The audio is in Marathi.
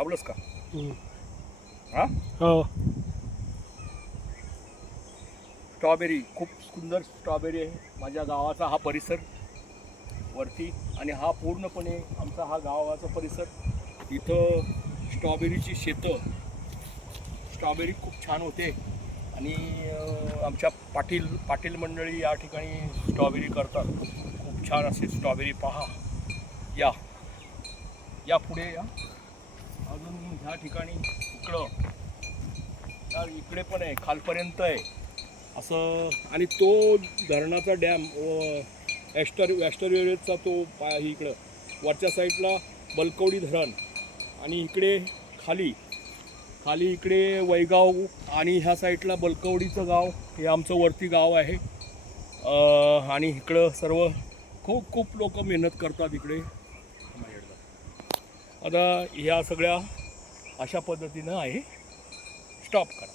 लावलंस का? हा, हो. स्ट्रॉबेरी खूप सुंदर स्ट्रॉबेरी आहे. माझ्या गावाचा हा परिसर वरती, आणि हा पूर्णपणे आमचा हा गावाचा परिसर. इथं स्ट्रॉबेरीची शेतं, स्ट्रॉबेरी खूप छान होते. आणि आमच्या पाटील मंडळी या ठिकाणी स्ट्रॉबेरी करतात. खूप छान असे स्ट्रॉबेरी पहा. या पुढे या. अजून ह्या ठिकाणी इकडे पण आहे, खालपर्यंत आहे असं. आणि तो धरणाचा डॅम वेस्टरवेळेचा तो इकडं वरच्या साईडला बलकवडी धरण, आणि इकडे खाली इकडे वैगाव, आणि ह्या साईडला बलकवडीचं गाव, हे आमचं वरती गाव आहे. आणि इकडं सर्व खूप लोक मेहनत करतात इकडे. आता ह्या सगळ्या अशा पद्धतीनं आहे. स्टॉप करा.